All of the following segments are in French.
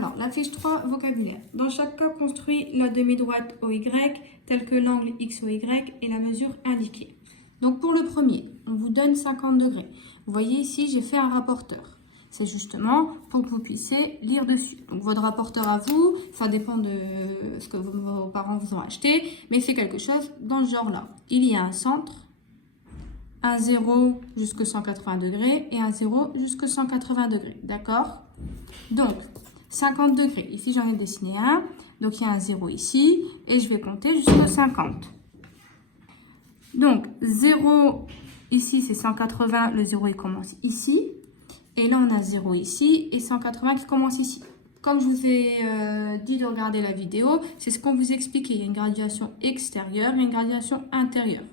Alors, la fiche 3, vocabulaire. Dans chaque cas, construis la demi-droite OY telle que l'angle XOY est la mesure indiquée. Donc, pour le premier, on vous donne 50 degrés. Vous voyez ici, j'ai fait un rapporteur. C'est justement pour que vous puissiez lire dessus. Donc, votre rapporteur à vous, ça dépend de ce que vos parents vous ont acheté, mais c'est quelque chose dans ce genre-là. Il y a un centre, un 0 jusqu'à 180 degrés et un 0 jusqu'à 180 degrés. D'accord? Donc, 50 degrés. Ici, j'en ai dessiné un. Donc, il y a un 0 ici et je vais compter jusqu'à 50. Donc, 0 ici, c'est 180. Le 0, il commence ici. Et là, on a 0 ici et 180 qui commence ici. Comme je vous ai dit de regarder la vidéo, c'est ce qu'on vous expliquait. Il y a une graduation extérieure et une graduation intérieure.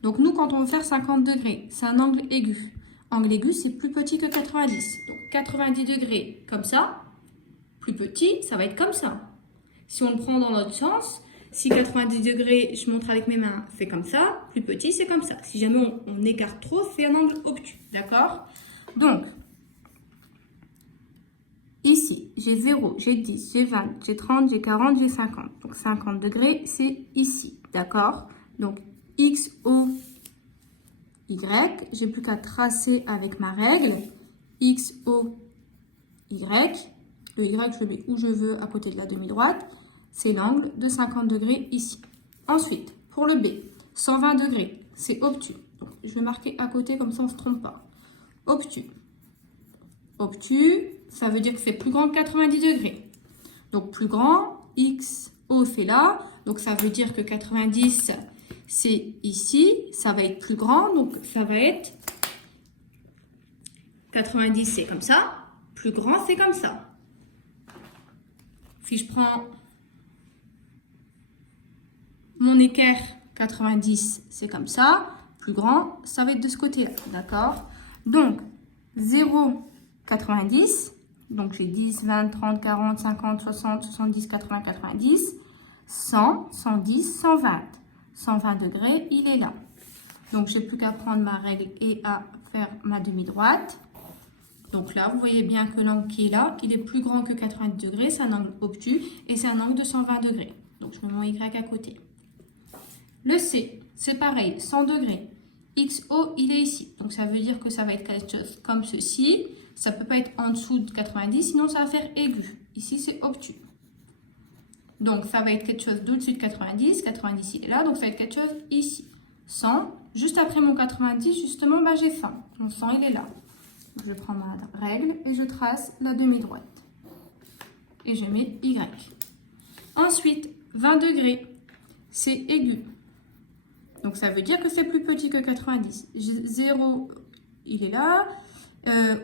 Donc, nous, quand on veut faire 50 degrés, c'est un angle aigu. Angle aigu, c'est plus petit que 90. Donc, 90 degrés, comme ça. Plus petit, ça va être comme ça. Si on le prend dans l'autre sens, si 90 degrés, je montre avec mes mains, c'est comme ça. Plus petit, c'est comme ça. Si jamais on écarte trop, c'est un angle obtus. D'accord? Donc, ici, j'ai 0, j'ai 10, j'ai 20, j'ai 30, j'ai 40, j'ai 50. Donc, 50 degrés, c'est ici. D'accord? Donc, X, O, Y. J'ai plus qu'à tracer avec ma règle. X, O, Y. Le Y, je le mets où je veux, à côté de la demi-droite. C'est l'angle de 50 degrés ici. Ensuite, pour le B, 120 degrés, c'est obtus. Donc, je vais marquer à côté, comme ça on ne se trompe pas. Obtus. Obtus, ça veut dire que c'est plus grand que 90 degrés. Donc, plus grand, X, O, c'est là. Donc, ça veut dire que 90, c'est ici. Ça va être plus grand. Donc, ça va être 90, c'est comme ça. Plus grand, c'est comme ça. Si je prends mon équerre, 90, c'est comme ça. Plus grand, ça va être de ce côté-là. D'accord? Donc, 0, 90. Donc, j'ai 10, 20, 30, 40, 50, 60, 70, 80, 90. 100, 110, 120. 120 degrés, il est là. Donc, j'ai plus qu'à prendre ma règle et à faire ma demi-droite. Donc là, vous voyez bien que l'angle qui est là, il est plus grand que 90 degrés. C'est un angle obtus et c'est un angle de 120 degrés. Donc, je mets mon Y à côté. Le C, c'est pareil, 100 degrés. XO, il est ici. Donc, ça veut dire que ça va être quelque chose comme ceci. Ça ne peut pas être en dessous de 90, sinon ça va faire aigu. Ici, c'est obtus. Donc, ça va être quelque chose d'au-dessus de 90. 90, il est là, donc ça va être quelque chose ici. 100, juste après mon 90, justement, bah, j'ai 100. Mon 100, il est là. Donc, je prends ma règle et je trace la demi-droite. Et je mets Y. Ensuite, 20 degrés, c'est aigu. Donc, ça veut dire que c'est plus petit que 90. 0, il est là.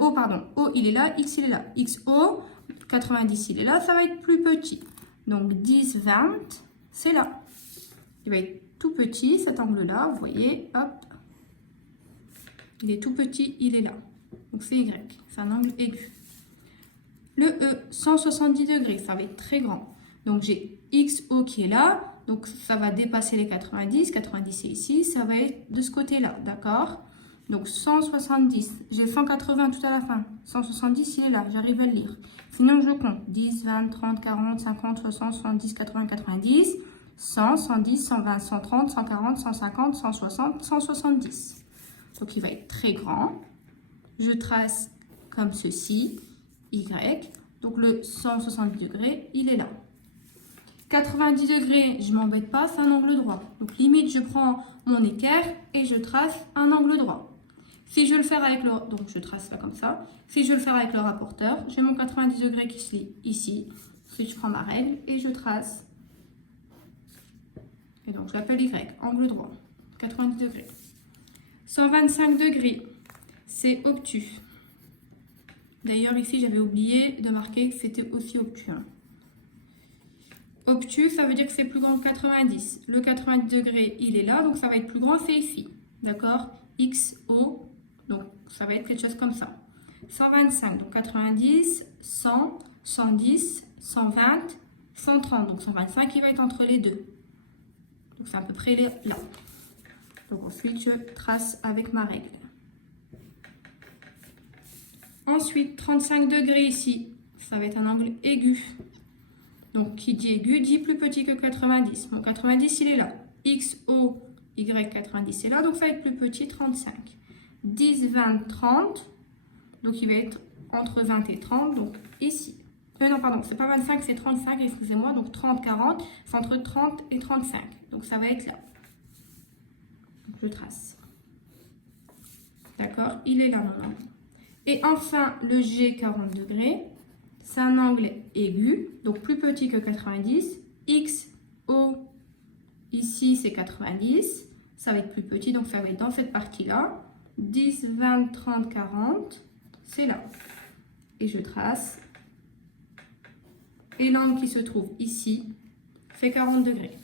O, pardon. O, il est là. X, il est là. XO, 90, il est là. Ça va être plus petit. Donc, 10, 20, c'est là. Il va être tout petit, cet angle-là. Vous voyez, hop. Il est tout petit, il est là. Donc, c'est Y. C'est un angle aigu. Le E, 170 degrés, ça va être très grand. Donc, j'ai XO qui est là. Donc, ça va dépasser les 90. 90, c'est ici. Ça va être de ce côté-là. D'accord? Donc, 170. J'ai 180 tout à la fin. 170, il est là. J'arrive à le lire. Sinon, je compte. 10, 20, 30, 40, 50, 60, 70, 80, 90. 100, 110, 120, 130, 140, 150, 160, 170. Donc, il va être très grand. Je trace comme ceci. Y. Donc, le 170 degrés, il est là. 90 degrés, je ne m'embête pas, c'est un angle droit. Donc, limite, je prends mon équerre et je trace un angle droit. Si je veux le faire avec le... Donc, je trace ça comme ça. Si je veux le faire avec le rapporteur, j'ai mon 90 degrés qui se lit ici. Ensuite, je prends ma règle et je trace. Et donc, je l'appelle Y, angle droit. 90 degrés. 125 degrés, c'est obtus. D'ailleurs, ici, j'avais oublié de marquer que c'était aussi obtus. Obtus, ça veut dire que c'est plus grand que 90. Le 90 degrés, il est là, donc ça va être plus grand, c'est ici. D'accord? XO, donc ça va être quelque chose comme ça. 125, donc 90, 100, 110, 120, 130. Donc 125, il va être entre les deux. Donc c'est à peu près là. Donc ensuite, je trace avec ma règle. Ensuite, 35 degrés ici, ça va être un angle aigu. Donc, qui dit aigu dit plus petit que 90. Bon, 90, il est là. X, O, Y, 90, c'est là. Donc, ça va être plus petit, 35. 10, 20, 30. Donc, il va être entre 20 et 30. Donc, ici. Non, pardon, c'est pas 25, c'est 35, excusez-moi. Donc, 30, 40, c'est entre 30 et 35. Donc, ça va être là. Donc, je trace. D'accord? Il est là, mon angle. Et enfin, le G, 40 degrés. C'est un angle aigu, donc plus petit que 90. X, O, ici, c'est 90. Ça va être plus petit, donc ça va être dans cette partie-là. 10, 20, 30, 40. C'est là. Et je trace. Et l'angle qui se trouve ici fait 40 degrés.